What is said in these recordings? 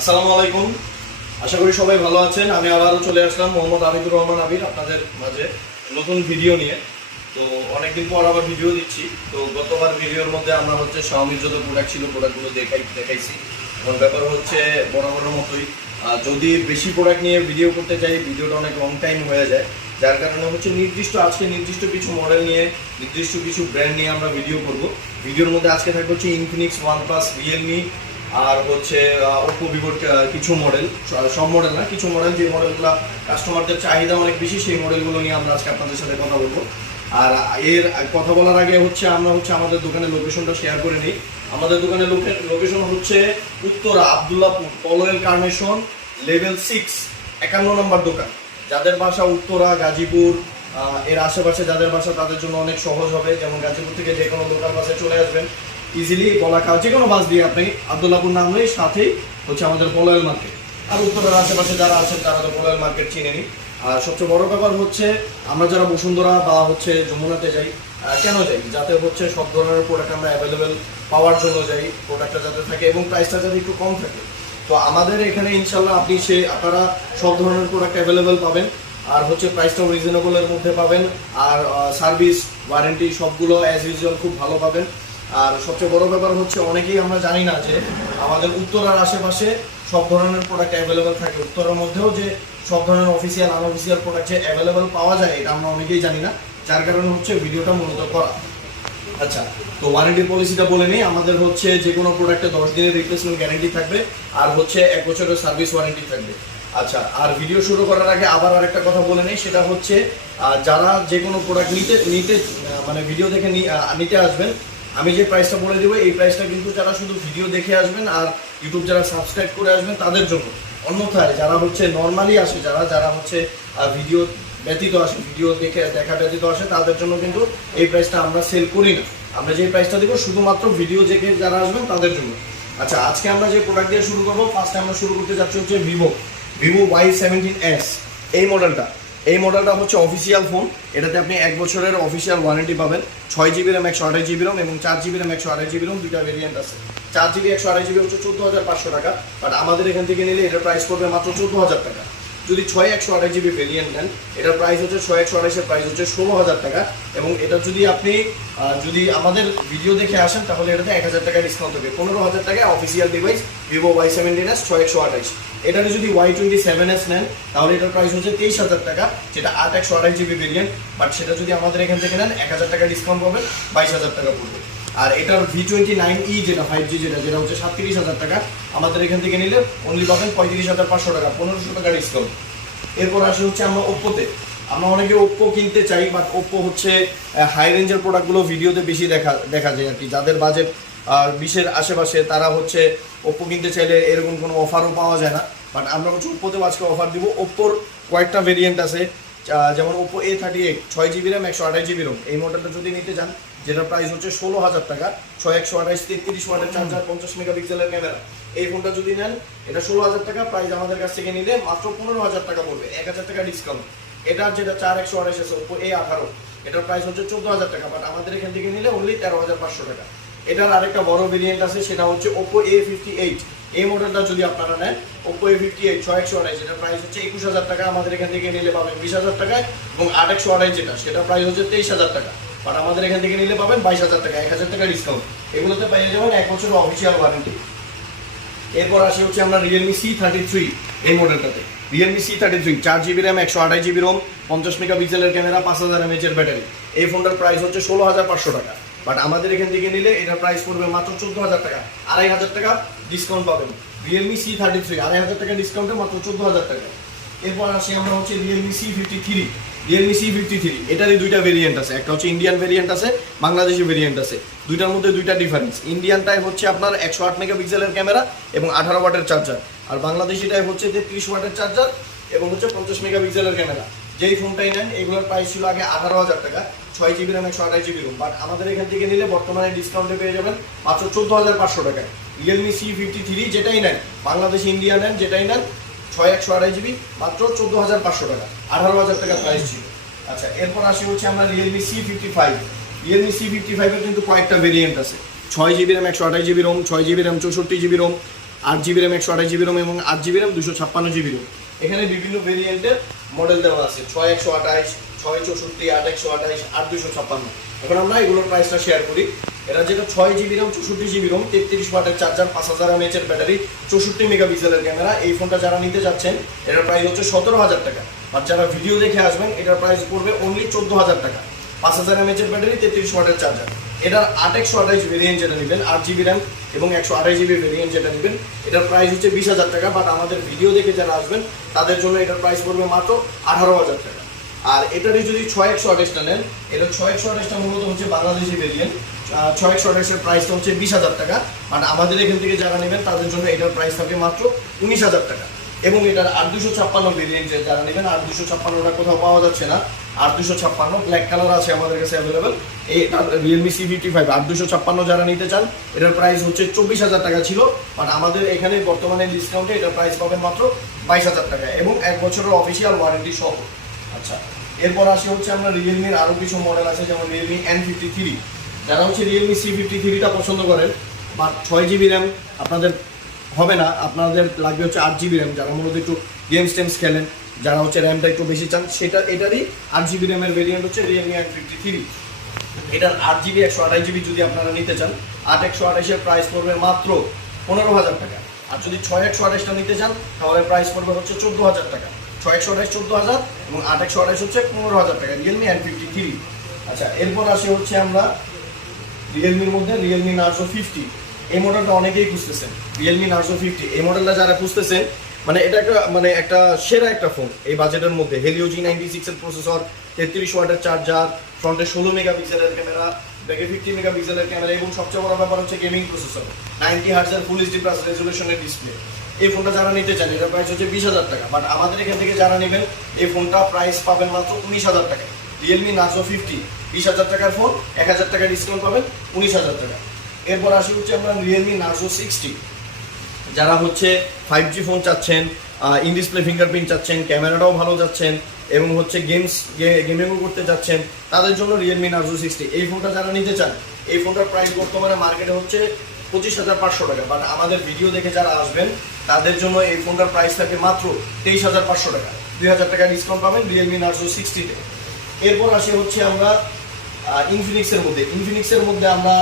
আসসালামু আলাইকুম। আশা করি সবাই ভালো আছেন। আমি আবারও চলে আসলাম মোহাম্মদ আবিদুর রহমান আবির আপনাদের মাঝে নতুন ভিডিও নিয়ে। তো অনেকদিন পর আবার ভিডিও দিচ্ছি। তো গতবার ভিডিওর মধ্যে আমরা হচ্ছে শাওমির যত প্রোডাক্ট ছিল প্রোডাক্টগুলো দেখাইছি। এখন ব্যাপার হচ্ছে বরাবরের মতোই যদি বেশি প্রোডাক্ট নিয়ে ভিডিও করতে চাই ভিডিওটা অনেক লং টাইম হয়ে যায়, যার কারণে হচ্ছে আজকে নির্দিষ্ট কিছু মডেল নিয়ে নির্দিষ্ট কিছু ব্র্যান্ড নিয়ে আমরা ভিডিও করব। ভিডিওর মধ্যে আজকে থাকবে হচ্ছে ইনফিনিক্স, ওয়ানপ্লাস, রিয়েলমি আর হচ্ছে ওপো, ভিভোর কিছু মডেল, সব মডেল না, কিছু মডেল, যে মডেলগুলো কাস্টমারদের চাহিদা অনেক বেশি সেই মডেলগুলো নিয়ে আমরা আজকে আপনাদের সাথে কথা বলবো। আর এর কথা বলার আগে আমরা আমাদের দোকানের লোকেশনটা শেয়ার করে নিই। আমাদের দোকানের লোকেশন হচ্ছে উত্তরা আব্দুল্লাহপুর, পলয়েল কার্নেশন, লেভেল 6, 51 নম্বর দোকান। যাদের বাসা উত্তরা, গাজীপুর এর আশেপাশে যাদের বাসা তাদের জন্য অনেক সহজ হবে। যেমন গাজীপুর থেকে যে কোনো লোকাল বাসে চলে আসবেন, ইজিলি বলাকা যে কোনো বাস দিয়ে আপনি আব্দুল্লাহপুর নামলেই সাথেই হচ্ছে আমাদের পলয়েল মার্কেট। আর উত্তরের আশেপাশে যারা আছেন তারা তো পলয়েল মার্কেট চিনেনি। আর সবচেয়ে বড় ব্যাপার হচ্ছে আমরা যারা বসুন্ধরা বা হচ্ছে যমুনাতে যাই, কেন যাই? যাতে হচ্ছে সব ধরনের প্রোডাক্ট আমরা অ্যাভেলেবেল পাওয়ার জন্য যাই, প্রোডাক্টটা যাতে থাকে এবং প্রাইসটা যাতে একটু কম থাকে। তো আমাদের এখানে ইনশাল্লাহ আপনারা সব ধরনের প্রোডাক্ট অ্যাভেলেবেল পাবেন, আর হচ্ছে প্রাইসটাও রিজনেবলের মধ্যে পাবেন, আর সার্ভিস ওয়ারেন্টি সবগুলো অ্যাজ ইউজুয়াল খুব ভালো পাবেন। আর সবচেয়ে বড় ব্যাপার হচ্ছে অনেকেই আমরা জানি না যে আমাদের উত্তরার আশেপাশে সব ধরনের প্রোডাক্ট অ্যাভেলেবেল থাকে। উত্তরার মধ্যেও যে সব ধরনের অফিসিয়াল আনঅফিসিয়াল প্রোডাক্ট যে অ্যাভেলেবেল পাওয়া যায় এটা আমরা অনেকেই জানি না, যার কারণে হচ্ছে ভিডিওটা মূলত করা। আচ্ছা, তো ওয়ারেন্টি পলিসিটা বলে নিই। আমাদের হচ্ছে যে কোনো প্রোডাক্টে 10 দিনের রিপ্লেসমেন্ট গ্যারেন্টি থাকবে, আর হচ্ছে 1 বছরের সার্ভিস ওয়ারেন্টি থাকবে। আচ্ছা, আর ভিডিও শুরু করার আগে আবার আরেকটা কথা বলে নেই, সেটা হচ্ছে যারা যে কোনো প্রোডাক্ট নিতে মানে ভিডিও দেখে নিতে আসবেন, আমি যে প্রাইসটা বলে দেবো এই প্রাইসটা কিন্তু যারা শুধু ভিডিও দেখে আসবেন আর ইউটিউব যারা সাবস্ক্রাইব করে আসবেন তাদের জন্য। অন্যথায় যারা হচ্ছে নর্মালি আসে, যারা হচ্ছে ভিডিও ব্যতীত আসে, ভিডিও দেখা ব্যতীত আসে, তাদের জন্য কিন্তু এই প্রাইসটা আমরা সেল করি না। আমরা যে প্রাইসটা দেবো শুধুমাত্র ভিডিও দেখে যারা আসবেন তাদের জন্য। আচ্ছা, আজকে আমরা যে প্রোডাক্ট দিয়ে শুরু করবো, ফার্স্টে আমরা শুরু করতে যাচ্ছি হচ্ছে ভিভো Y17s। এই মডেলটা হচ্ছে অফিসিয়াল ফোন। এটাতে আপনি 1 বছরের অফিসিয়াল ওয়ারেন্টি পাবেন। 6GB RAM 128GB ROM এবং 4GB RAM 128GB ROM দুইটা ভেরিয়েন্ট আছে। 4GB 128GB হচ্ছে 14,500 টাকা, বাট আমাদের এখান থেকে নিলে এটার প্রাইস পড়বে মাত্র 14,000 টাকা। যদি 6 128GB ভেরিয়েন্ট নেন এটার প্রাইস হচ্ছে 6 128 প্রাইস হচ্ছে 16,000 টাকা। এবং এটা যদি আপনি যদি আমাদের ভিডিও দেখে আসেন তাহলে এটাতে 1,000 টাকা ডিসকাউন্ট হবে, 15,000 টাকা অফিসিয়াল ডিভাইস ভিভো Y17s 6 128। এটাতে যদি Y27s নেন তাহলে এটার প্রাইস হচ্ছে 23,000 টাকা, যেটা 8 128GB ভেরিয়েন্ট। বাট সেটা যদি আমাদের এখান থেকে নেন 1,000 টাকা ডিসকাউন্ট পাবেন, 22,000 টাকা পড়বে। আর এটার V29e যেটা 5G যেটা হচ্ছে 37,000 টাকা, আমাদের এখান থেকে নিলে অনলি পাবেন 35,500 টাকা, 1,500 টাকা ডিসকাউন্ট। এরপর আসে হচ্ছে আমরা ওপ্পোতে। আমরা অনেকে ওপ্পো কিনতে চাই, বাট ওপ্পো হচ্ছে হাই রেঞ্জের প্রোডাক্টগুলো ভিডিওতে বেশি দেখা যায় আর কি। যাদের বাজেট 20-এর আশেপাশে তারা হচ্ছে ওপ্পো কিনতে চাইলে এরকম কোনো অফারও পাওয়া যায় না। বাট আমরা হচ্ছে ওপ্পোতেও আজকে অফার দিব। ওপ্পোর কয়েকটা ভেরিয়েন্ট আছে, যেমন Oppo A38 6GB RAM 128GB ROM। এই মডেলটা যদি নিতে চান যেটার প্রাইস হচ্ছে 16,000 টাকা, 6 128 33 ওয়াটের চার্জার, 50 মেগাপিক্সেলের ক্যামেরা। এই ফোনটা যদি নেন এটা 16,000 টাকা, প্রাইস আমাদের কাছ থেকে নিলে মাত্র 15,000 টাকা পড়বে, 1,000 টাকা ডিসকাউন্ট। এটার যেটা 4 128 আছে ওপ্পো A18, এটার প্রাইস হচ্ছে 14,000 টাকা, বাট আমাদের এখান থেকে নিলে অনলি 13,500 টাকা। এটার আরেকটা বড় ভেরিয়েন্ট আছে, সেটা হচ্ছে ওপ্পো A58। এই মডেলটা যদি আপনারা নেন ওপ্পো A58 6 128, এটার প্রাইস হচ্ছে 21,000 টাকা, আমাদের এখান থেকে নিলে পাবেন 20,000 টাকায়। এবং 8 128 যেটা সেটার প্রাইস হচ্ছে 23,000 টাকা, বাট আমাদের এখান থেকে নিলে পাবেন 22,000 টাকা, 1,000 টাকা ডিসকাউন্ট। এগুলোতে পেয়ে যাবেন 1 বছরের অফিসিয়াল ওয়ারেন্টি। এরপর আসি হচ্ছে আমরা রিয়েলমি C33। এই মডেলটাতে Realme C33 4GB RAM 128GB ROM, 50 মেগাপিক্সেলের ক্যামেরা, 5000 mAh এর ব্যাটারি। এই ফোনটার প্রাইস হচ্ছে 16,500 টাকা, বাট আমাদের এখান থেকে নিলে এটার প্রাইস পড়বে মাত্র 14,000 টাকা, 2,500 টাকা ডিসকাউন্ট পাবেন। রিয়েলমি C33 2,500 টাকা ডিসকাউন্টে মাত্র 14,000 টাকা। এরপর আসি আমরা হচ্ছে রিয়েলমি C53। এটারই দুইটা ভেরিয়েন্ট আছে, একটা হচ্ছে ইন্ডিয়ান ভেরিয়েন্ট আছে, বাংলাদেশি ভেরিয়েন্ট আছে। দুইটার মধ্যে দুইটা ডিফারেন্স। ইন্ডিয়ানটাই হচ্ছে আপনার 108 মেগাপিক্সেলের ক্যামেরা এবং 18 ওয়াটের চার্জার, আর বাংলাদেশিটাই হচ্ছে 33 ওয়াটের চার্জার এবং হচ্ছে 50 মেগাপিক্সেলের ক্যামেরা। যেই ফোনটাই নেন এগুলোর প্রাইস ছিল আগে 18,000 টাকা, 6GB RAM 128GB ROM, but আমাদের এখান থেকে নিলে বর্তমানে ডিসকাউন্টে পেয়ে যাবেন মাত্র 14,500 টাকায়। রিয়েলমি C53 যেটাই নেন, বাংলাদেশ ইন্ডিয়া নেন যেটাই নেন, 6 128GB মাত্র 14,500 টাকা, 18,000 টাকা প্রাইস ছিল। আচ্ছা, এরপর আসি হচ্ছে আমরা রিয়েলমি C55। রিয়েলমি C55 এর কিন্তু কয়েকটা ভেরিয়েন্ট আছে। 6GB RAM 128GB ROM, 6GB RAM 64GB ROM, 8GB RAM 128GB RAM এবং 8GB RAM 256GB RAM। এখানে বিভিন্ন ভেরিয়েন্টের মডেল দেওয়া আছে, 6128, 664, 8128, 8256। এখন আমরা এগুলোর প্রাইসটা শেয়ার করি। এটা যেটা 6GB RAM 64GB RAM 33 ওয়াটের চার্জার, 5000 mAh এর ব্যাটারি, 64 মেগাপিক্সেলের ক্যামেরা, এই ফোনটা যারা নিতে যাচ্ছেন এটার প্রাইস হচ্ছে 17000 টাকা। আর যারা ভিডিও দেখে আসবেন এটার প্রাইস পড়বে অনলি 14000 টাকা। 5000 mAh এর ব্যাটারি, 33 ওয়াটের চার্জার। এটার 8128 ভেরিয়েন্ট যেটা নেবেন, 8GB RAM এবং 128GB ভেরিয়েন্ট যেটা নেবেন, এটার প্রাইস হচ্ছে 20000 টাকা। বাট আমাদের ভিডিও দেখে যারা আসবেন তাদের জন্য এটার প্রাইস পড়বে মাত্র 18000 টাকা। আর এটারই যদি 6128টা নেন, এটা 6128টা মূলত হচ্ছে বাংলাদেশি ভেরিয়েন্ট। 6128 এর প্রাইসটা হচ্ছে 20000 টাকা। বাট আমাদের এখান থেকে যারা নেবেন তাদের জন্য এটার প্রাইস থাকবে মাত্র 19000 টাকা। এবং এটার 8256 ভেরিয়েন্ট যারা নেবেন, 8256টা কোথাও পাওয়া যাচ্ছে না। 8256 ব্ল্যাক কালার আছে আমাদের কাছে অ্যাভেলেবেল। এটা রিয়েলমি C55 8256 যারা নিতে চান এটার প্রাইস হচ্ছে 24000 টাকা ছিল। বাট আমাদের এখানে বর্তমানে ডিসকাউন্টে এটার প্রাইস পাবেন মাত্র 22000 টাকা এবং 1 বছরের অফিসিয়াল ওয়ারেন্টি সহ। আচ্ছা, এরপর আসি হচ্ছে আমরা রিয়েলমির আরও কিছু মডেল আছে, যেমন রিয়েলমি N53। যারা হচ্ছে রিয়েলমি C53টা পছন্দ করেন বাট 6GB RAM আপনাদের হবে না, আপনাদের লাগবে হচ্ছে 8GB RAM। যারা মূলত একটু গেমস টেমস খেলেন, যারা হচ্ছে র্যামটা একটু বেশি চান, এটারই 8GB RAM এর ভেরিয়েন্ট হচ্ছে রিয়েলমি N53। এটার 8GB 128GB যদি আপনারা নিতে চান, 8128 এর প্রাইস পড়বে মাত্র 15000 টাকা। আর যদি 6128টা নিতে চান তাহলে প্রাইস পড়বে হচ্ছে 14000 টাকা। 6128 14000 এবং 8128 হচ্ছে 15000 টাকা, রিয়েলমি N53। আচ্ছা, এরপর আসি হচ্ছে আমরা রিয়েলমির মধ্যে রিয়েলমি নার্জো 50। এই মডেলটা অনেকেই খুঁজতেছেন, রিয়েলমি নার্জো 50 এই মডেলটা যারা খুঁজতেছেন, মানে এটা একটা সেরা একটা ফোন এই বাজেটের মধ্যে। হেলিও G96 এর প্রসেসর, 33 ওয়াটের চার্জার, ফ্রন্টে 16 মেগাপিক্সেলের ক্যামেরা, ব্যাকে 50 মেগাপিক্সেলের ক্যামেরা এবং সবচেয়ে বড় ব্যাপার হচ্ছে গেমিং প্রসেসর, 90 হার্টজের ফুল এইচডি প্লাস রেজোলিউশনের ডিসপ্লে। এই ফোনটা যারা নিতে চান এটার প্রাইস হচ্ছে 20000 টাকা। বাট আমাদের এখান থেকে যারা নেবেন এই ফোনটা প্রাইস পাবেন মাত্র 19000 টাকা। রিয়েলমি নার্জো 50 20000 টাকার ফোন, 1000 টাকা ডিসকাউন্ট পাবেন, 19000 টাকা। এরপর আসি হচ্ছে আমরা রিয়েলমি নার্জো 60। যারা হচ্ছে 5G ফোন চাচ্ছেন, ইন ডিসপ্লে ফিঙ্গারপ্রিন্ট চাচ্ছেন, ক্যামেরাটাও ভালো যাচ্ছেন এবং হচ্ছে গেমিংও করতে যাচ্ছেন, তাদের জন্য রিয়েলমি নার্জো 60 এই ফোনটা যারা নিতে চান, এই ফোনটার প্রাইস বর্তমানে মার্কেটে হচ্ছে 25500 টাকা। বাট আমাদের ভিডিও দেখে যারা আসবেন তাদের জন্য এই ফোনটার প্রাইস থাকে মাত্র 23500 টাকা। 2000 টাকা ডিসকাউন্ট পাবেন রিয়েলমি নার্জো 60-তে। এরপর আসে হচ্ছে আমরা ইনফিনিক্সের মধ্যে আমরা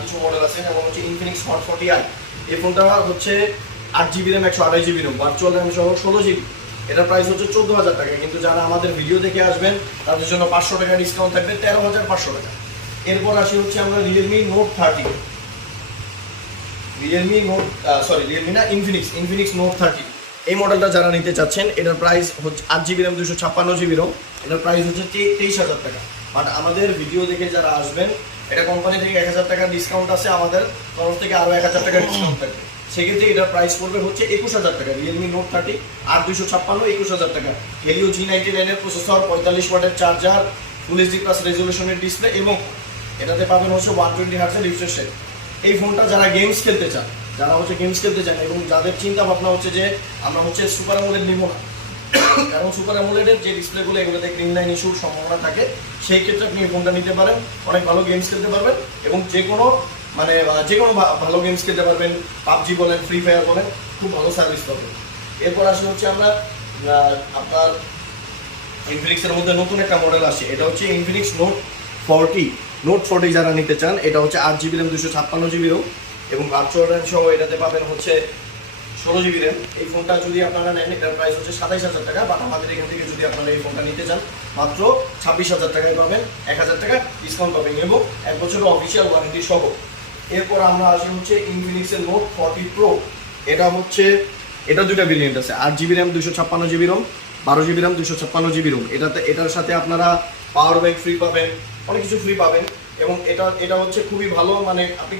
কিছু মডেল আছে, যেমন হচ্ছে ইনফিনিক্স হট 40i। এই ফোনটা হচ্ছে 8GB RAM 128GB RAM, virtual RAM সহ 16GB। এটার প্রাইস হচ্ছে 14000 টাকা। কিন্তু যারা আমাদের ভিডিও দেখে আসবেন তাদের জন্য 500 টাকা ডিসকাউন্ট থাকবে, 13500 টাকা। এরপর আসি হচ্ছে আমরা রিয়েলমি নোট 30। ইনফিনিক্স নোট 30 এই মডেলটা যারা নিতে চাচ্ছেন এটার প্রাইস হচ্ছে 8GB RAM 256GB RAM। এটার প্রাইস হচ্ছে 23000 টাকা। বাট আমাদের ভিডিও দেখে যারা আসবেন এটা কোম্পানি থেকে 1000 টাকা ডিসকাউন্ট আছে, আমাদের তরফ থেকে আরও 1000 টাকা ডিসকাউন্ট থাকবে। সেক্ষেত্রে এটার প্রাইস পড়বে হচ্ছে 21000 টাকা। রিয়েলমি নোট 30 8256 21000 টাকা। হেলিও G99 এর প্রসেসর, 45 ওয়াটের চার্জার, ফুল এইচডি প্লাস রেজোলিউশনের ডিসপ্লে এবং এটাতে পাবেন হচ্ছে 120 হার্টজের রিফ্রেশ রেট। এই ফোনটা যারা গেমস খেলতে চান এবং যাদের চিন্তা ভাবনা হচ্ছে যে আমরা হচ্ছে সুপার অ্যামোলেড নিব না, কারণ সুপার অ্যামোলেডের যে ডিসপ্লেগুলো এগুলোতে গ্রিন লাইন ইস্যুর সম্ভাবনা থাকে, সেই ক্ষেত্রে আপনি এই ফোনটা নিতে পারেন। অনেক ভালো গেমস খেলতে পারবেন এবং যে কোনো ভালো গেমস খেলতে পারবেন, পাবজি বলেন, ফ্রি ফায়ার বলেন, খুব ভালো সার্ভিস পাবেন। এরপর আসলে হচ্ছে আমরা আপনার ইনফিনিক্সের মধ্যে নতুন একটা মডেল আসে, এটা হচ্ছে ইনফিনিক্স নোট 40 যারা নিতে চান, এটা হচ্ছে 8GB RAM 256GB RAM এবং ভার্চুয়াল র্যাম সহ এটাতে পাবেন হচ্ছে 16GB RAM। এই ফোনটা যদি আপনারা নেন এটার প্রাইস হচ্ছে 27000 টাকা। বাট আমাদের এখান থেকে যদি আপনারা এই ফোনটা নিতে চান মাত্র 26000 টাকায় পাবেন, 1000 টাকা ডিসকাউন্ট পাবেন এবং 1 বছরের অফিসিয়াল ওয়ারেন্টি সহ। এরপর আমরা আসি হচ্ছে ইনফিনিক্সের নোট 40 Pro। এটা দুটা ভেরিয়েন্ট আছে, 8GB RAM 256GB ROM, 12GB RAM 256GB ROM। এটার সাথে আপনারা পাওয়ার ব্যাংক ফ্রি পাবেন, অনেক কিছু ফ্রি পাবেন এবং এটা হচ্ছে খুবই ভালো, মানে আপনি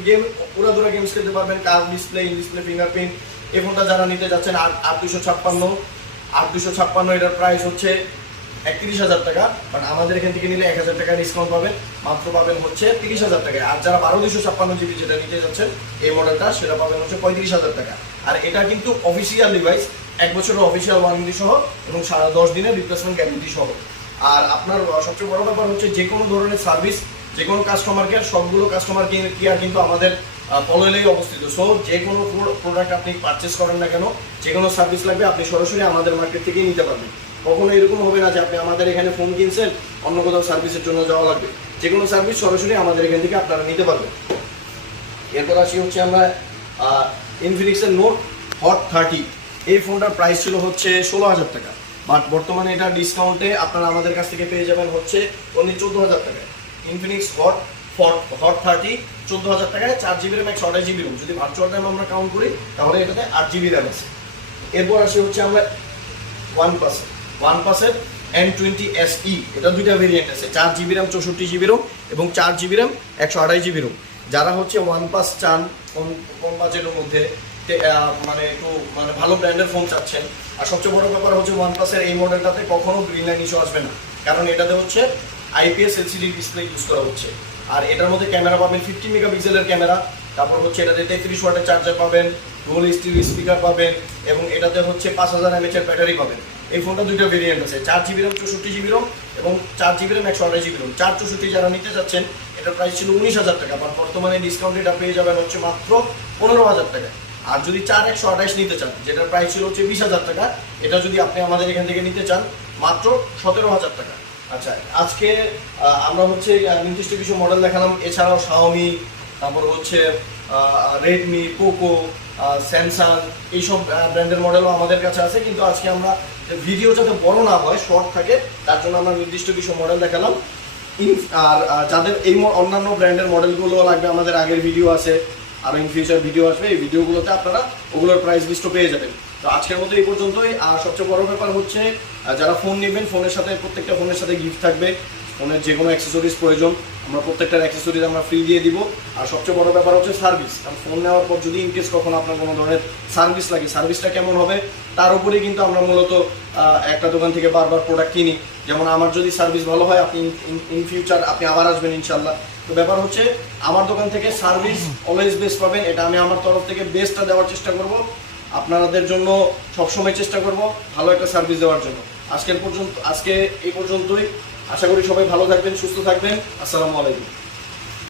পুরো গেমস খেলতে পারবেন, কার ডিসপ্লে, ইন ডিসপ্লে ফিঙ্গারপ্রিন্ট। এই ফোনটা যারা নিতে যাচ্ছেন 8256 এটার প্রাইস হচ্ছে 31000 টাকা। বাট আমাদের এখান থেকে নিলে 1000 টাকা ডিসকাউন্ট পাবেন, মাত্র পাবেন হচ্ছে 30000 টাকায়। আর যারা 12256GB যেটা নিতে যাচ্ছেন এই মডেলটা, সেটা পাবেন হচ্ছে 35000 টাকা। আর এটা কিন্তু অফিসিয়াল ডিভাইস, 1 বছরের অফিসিয়াল ওয়ারেন্টি সহ এবং 10 দিনের রিপ্লেসমেন্ট গ্যারান্টি সহ। আর আপনার সবচেয়ে বড় ব্যাপার হচ্ছে যে কোনো ধরনের সার্ভিস, যে কোনো কাস্টমার কেয়ার, সবগুলো কাস্টমার কেয়ার কিন্তু আমাদের পললেই অবস্থিত। সো যে কোনো প্রোডাক্ট আপনি পারচেস করেন না কেন, যে কোনো সার্ভিস লাগবে আপনি সরাসরি আমাদের মার্কেট থেকেই নিতে পারবেন। কখনো এরকম হবে না যে আপনি আমাদের এখানে ফোন কিনছেন অন্য কোথাও সার্ভিসের জন্য যাওয়া লাগবে। যে কোনো সার্ভিস সরাসরি আমাদের এখান থেকে আপনারা নিতে পারবেন। এরপর আসি হচ্ছে আমরা ইনফিনিক্সের নোট হট 30। এই ফোনটার প্রাইস ছিল হচ্ছে 16,000 টাকা, বাট বর্তমানে এটা ডিসকাউন্টে আপনারা আমাদের কাছ থেকে পেয়ে যাবেন হচ্ছে অনলি 14,000 টাকায়। ইনফিনিক্স হট 30 14,000 টাকায়, 4GB র্যাম 128GB রোম। যদি ভার্চুয়াল র্যাম আমরা কাউন্ট করি তাহলে এটাতে 8GB র্যাম আছে। এরপর আসি হচ্ছে আমরা ওয়ানপ্লাসের N20 SE। এটা দুইটা ভেরিয়েন্ট আছে, 4GB র্যাম 64GB রোম এবং 4GB র্যাম 128GB রোম। যারা হচ্ছে ওয়ানপ্লাস চান কম বাজেটের মধ্যে, মানে একটু মানে ভালো ব্র্যান্ডের ফোন চাচ্ছেন, আর সবচেয়ে বড় ব্যাপার হচ্ছে ওয়ানপ্লাসের এই মডেলটাতে কখনো গ্রিন লাইন ইস্যু আসবে না, কারণ এটাতে হচ্ছে IPS LCD ডিসপ্লে ইউজ করা হচ্ছে। আর এটার মধ্যে ক্যামেরা পাবেন 50 মেগাপিক্সেলের ক্যামেরা, তারপর হচ্ছে এটাতে 33 ওয়াটের চার্জার পাবেন, ডুয়াল স্টিরিও স্পিকার পাবেন এবং এটাতে হচ্ছে 5000 mAh এর ব্যাটারি পাবেন। এই ফোনটা দুইটা ভেরিয়েন্ট আছে, 4GB র্যাম 64GB রোম এবং 4GB র্যাম 128GB রোম। 464 যারা নিতে চাচ্ছেন এটার প্রাইস ছিল 19,000 টাকা, বাট বর্তমানে ডিসকাউন্ট এটা পেয়ে যাবেন হচ্ছে মাত্র 15,000 টাকা। আর যদি 4128 নিতে চান, যেটার প্রাইস ছিল হচ্ছে 20,000 টাকা, এটা যদি আপনি আমাদের এখান থেকে নিতে চান মাত্র 17,000 টাকা। আচ্ছা, আজকে আমরা হচ্ছে নির্দিষ্ট কিছু মডেল দেখালাম, এছাড়াও শাওমি, তারপর হচ্ছে রেডমি, পোকো, স্যামসাং, এইসব ব্র্যান্ডের মডেলও আমাদের কাছে আছে। কিন্তু আজকে আমরা ভিডিও যাতে বড় না হয়, শর্ট থাকে, তার জন্য আমরা নির্দিষ্ট কিছু মডেল দেখালাম। আর যাদের এই অন্যান্য ব্র্যান্ডের মডেলগুলো লাগবে, আমাদের আগের ভিডিও আছে, আর ইন ফিউচার ভিডিও আসবে, এই ভিডিওগুলোতে আপনারা ওগুলোর প্রাইস লিস্টও পেয়ে যাবেন। তো আজকের মতো এই পর্যন্তই। আর সবচেয়ে বড় ব্যাপার হচ্ছে যারা ফোন নেবেন, ফোনের সাথে প্রত্যেকটা ফোনের সাথে গিফট থাকবে। ফোনের যে কোনো অ্যাক্সেসরিজ প্রয়োজন আমরা প্রত্যেকটার অ্যাক্সেসরিজ আমরা ফ্রি দিয়ে দিব। আর সবচেয়ে বড় ব্যাপার হচ্ছে সার্ভিস, কারণ ফোন নেওয়ার পর যদি ইনকেস কখনো আপনার কোনো ধরনের সার্ভিস লাগে, সার্ভিসটা কেমন হবে তার উপরেই কিন্তু আমরা মূলত একটা দোকান থেকে বারবার প্রোডাক্ট কিনি। যেমন আমার যদি সার্ভিস ভালো হয়, আপনি ইন ফিউচার আপনি আবার আসবেন ইনশাল্লাহ। তো ব্যাপার হচ্ছে আমার দোকান থেকে সার্ভিস অলওয়েজ বেস্ট পাবেন, এটা আমি আমার তরফ থেকে বেস্টটা দেওয়ার চেষ্টা করব, আপনাদের জন্য সবসময় চেষ্টা করব ভালো একটা সার্ভিস দেওয়ার জন্য। আজকে এই পর্যন্তই। আশা করি সবাই ভালো থাকবেন, সুস্থ থাকবেন। আসসালামু আলাইকুম।